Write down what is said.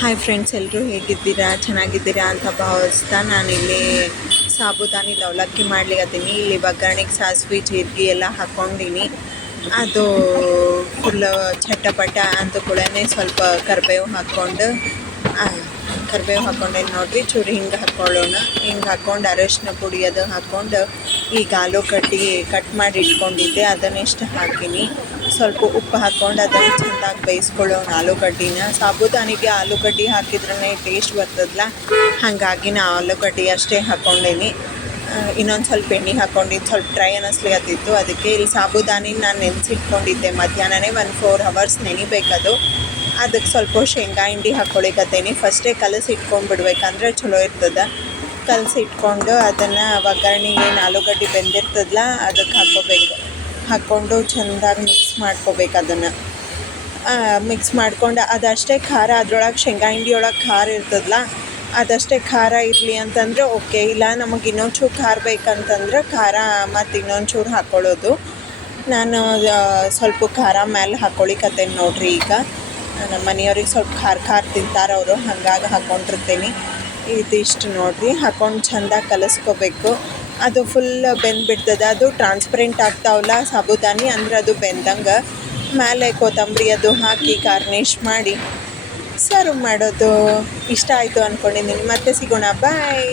Hi friends, ಎಲ್ಲರೂ ಹೇಗಿದ್ದೀರಾ? ಚೆನ್ನಾಗಿದ್ದೀರಾ ಅಂತ ಭಾವಿಸ್ತಾ ನಾನಿಲ್ಲಿ ಸಾಬುದಾನಿ ಅವಲಕ್ಕಿ ಮಾಡ್ಲಿಕತ್ತೀನಿ. ಇಲ್ಲಿ ಒಗ್ಗರಣೆಗೆ ಸಾಸಿವೆ ಜೀರಿಗೆ ಎಲ್ಲ ಹಾಕ್ಕೊಂಡಿನಿ. ಅದು ಫುಲ್ ಚಟಪಟ ಅಂದ ಕೂಡಲೇ ಸ್ವಲ್ಪ ಕರಿಬೇವು ಹಾಕ್ಕೊಂಡು ನೋಡಿರಿ. ಚೂರು ಹಿಂಗೆ ಹಾಕ್ಕೊಳ್ಳೋಣ. ಹಿಂಗೆ ಹಾಕ್ಕೊಂಡು ಅರಶಿನ ಪುಡಿ ಅದು ಹಾಕ್ಕೊಂಡು ಈಗ ಆಲೂಗಡ್ಡೆ ಕಟ್ ಮಾಡಿ ಇಟ್ಕೊಂಡಿದ್ದೆ ಅದನ್ನಿಷ್ಟು ಹಾಕಿನಿ. ಸ್ವಲ್ಪ ಉಪ್ಪು ಹಾಕ್ಕೊಂಡು ಅದನ್ನು ಚೆಂದಾಗಿ ಬೇಯಿಸ್ಕೊಳ್ಳೋಣ ಆಲೂಗಡ್ಡಿನ. ಸಾಬುದಾನಿಗೆ ಆಲೂಗಡ್ಡೆ ಹಾಕಿದ್ರೇ ಟೇಸ್ಟ್ ಬರ್ತದಲ್ಲ, ಹಾಗಾಗಿ ನಾ ಆಲೂಗಡ್ಡೆ ಅಷ್ಟೇ ಹಾಕ್ಕೊಂಡೇನಿ. ಇನ್ನೊಂದು ಸ್ವಲ್ಪ ಎಣ್ಣೆ ಹಾಕ್ಕೊಂಡಿದ್ದು ಸ್ವಲ್ಪ ಡ್ರೈ ಅನ್ನಿಸ್ಲಿಕತ್ತಿತ್ತು. ಅದಕ್ಕೆ ಇಲ್ಲಿ ಸಾಬುದಾನಿ ನಾನು ನೆನೆಸಿಟ್ಕೊಂಡಿದ್ದೆ ಮಧ್ಯಾಹ್ನನೇ. 4 hours ನೆನಿಬೇಕದು. ಅದಕ್ಕೆ ಸ್ವಲ್ಪ ಶೇಂಗಾ ಹಿಂಡಿ ಹಾಕ್ಕೊಳಿಕತ್ತೇನೆ. ಫಸ್ಟೇ ಕಲಸಿ ಇಟ್ಕೊಂಡ್ಬಿಡ್ಬೇಕಂದ್ರೆ ಚಲೋ ಇರ್ತದೆ. ಕಲಸಿ ಇಟ್ಕೊಂಡು ಅದನ್ನು ಒಗ್ಗರಣೆಗೆ ಏನು ಆಲೂಗಡ್ಡೆ ಬೆಂದಿರ್ತದಲ್ಲ ಅದಕ್ಕೆ ಹಾಕ್ಕೊಂಡು ಚೆಂದಾಗಿ ಮಿಕ್ಸ್ ಮಾಡ್ಕೋಬೇಕು. ಅದನ್ನು ಮಿಕ್ಸ್ ಮಾಡ್ಕೊಂಡು ಅದಷ್ಟೇ ಖಾರ, ಅದ್ರೊಳಗೆ ಶೇಂಗಾ ಹಿಂಡಿ ಒಳಗೆ ಖಾರ ಇರ್ತದಲ್ಲ ಅದಷ್ಟೇ ಖಾರ ಇರಲಿ ಅಂತಂದರೆ ಓಕೆ. ಇಲ್ಲ ನಮಗೆ ಇನ್ನೊಂದು ಚೂರು ಖಾರ ಬೇಕಂತಂದ್ರೆ ಖಾರ ಮತ್ತು ಇನ್ನೊಂದು ಚೂರು ಹಾಕ್ಕೊಳ್ಳೋದು. ನಾನು ಸ್ವಲ್ಪ ಖಾರ ಮೇಲೆ ಹಾಕ್ಕೊಳಿಕತ್ತೇನೆ ನೋಡಿರಿ. ಈಗ ನಮ್ಮ ಮನೆಯವ್ರಿಗೆ ಸ್ವಲ್ಪ ಖಾರ ತಿಂತಾರೆ ಅವರು, ಹಾಗಾಗಿ ಹಾಕ್ಕೊಂಡಿರ್ತೀನಿ. ಇದಿಷ್ಟು ನೋಡಿರಿ, ಹಾಕ್ಕೊಂಡು ಚೆಂದಾಗಿ ಕಲಿಸ್ಕೋಬೇಕು. ಅದು ಫುಲ್ ಬೆಂದ್ಬಿಡ್ತದೆ. ಅದು ಟ್ರಾನ್ಸ್ಪರೆಂಟ್ ಆಗ್ತಾವಲ್ಲ ಸಾಬುದಾನಿ, ಅಂದ್ರೆ ಅದು ಬೆಂದಂಗೆ. ಮೇಲೆ ಕೊತ್ತಂಬರಿ ಅದು ಹಾಕಿ ಗಾರ್ನಿಷ್ ಮಾಡಿ ಸರ್ವ್ ಮಾಡೋದು. ಇಷ್ಟ ಆಯಿತು ಅಂದ್ಕೊಂಡಿದ್ದೀನಿ. ಮತ್ತೆ ಸಿಗೋಣ, ಬಾಯ್.